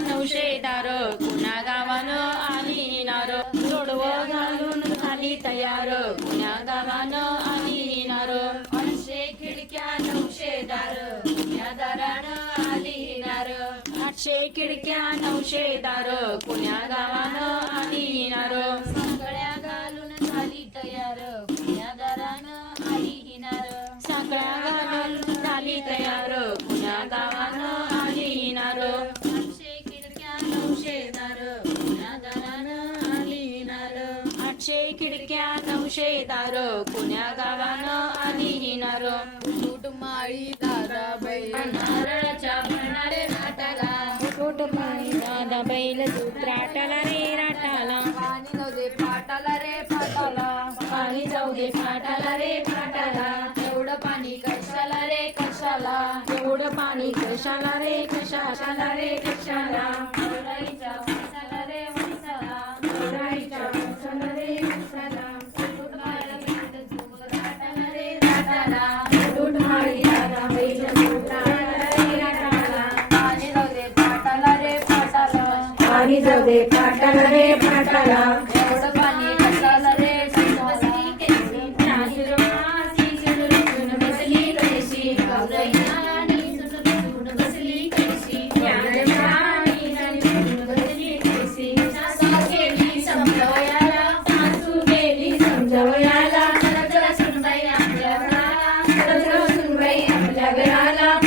नवशे दार कुणा गावानं आली नार? जोडव घालून झाली तयार कुण्या गावानं आली नार? आठशे खिडक्या नऊशे दार कुण्या दारानं आली नार? आठशे खिडक्या नऊशे दार कुण्या गावानं आली नार? नार माळी दादा बैल नारळाच्या भरणारे राटाला कुट पाणी दादा बैल दूध राटाला रे राटाला. पाणी नव्हते पाटाला रे पाटाला. पाणी जाऊ दे फाटाला पाणी जाऊ दे फाटाला रे फाटाला एवढं पाणी कशाला रे कशाला अर्ध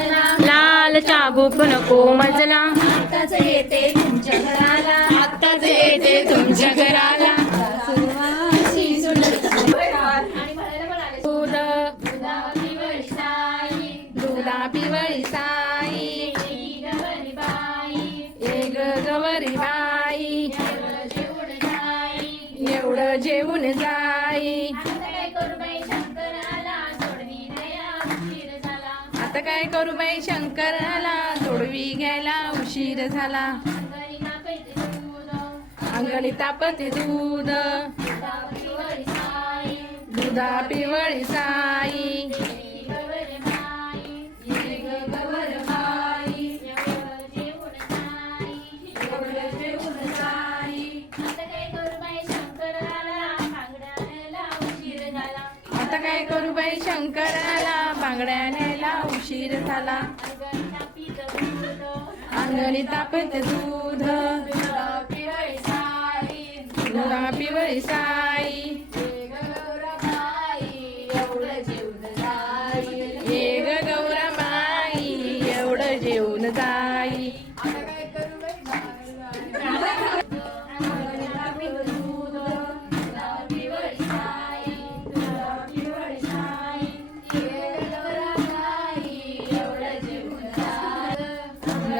लाल चाबूक नको मजला. आताच येते तुमच्या घराला. आत्ताच येते तुमच्या घराला. दूध. वळी साई एक गवरी बाई. एवढं जेवण जाई. एवढं जेवून जाई आता काय करू बाई? शंकर आला झाला तोडवी घ्यायला उशीर झाला. अंगणी तापत दूध. तापते दूध दुधा पिवळी साई. आता काय करू बाई? शंकर आला बांगड्या न्यायला उशीर झाला आंधळी तापत दूध. अंगणी तापते पिवळी साई. दुधा पिवळी साई ये गौराबाई एवढं जेवण जाई.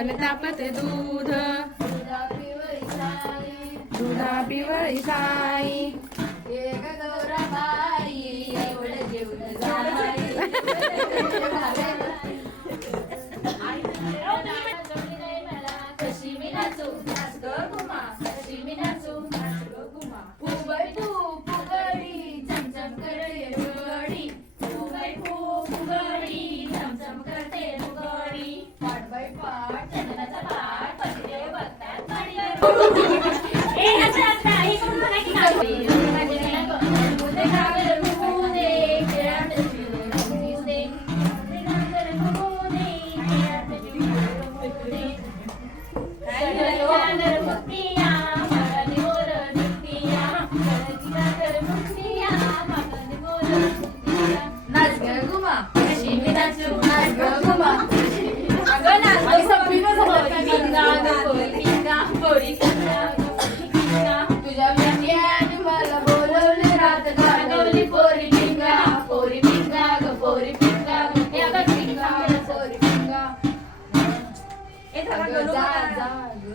अंगणी तापते दूध. दुधा पिवळी साई. कशी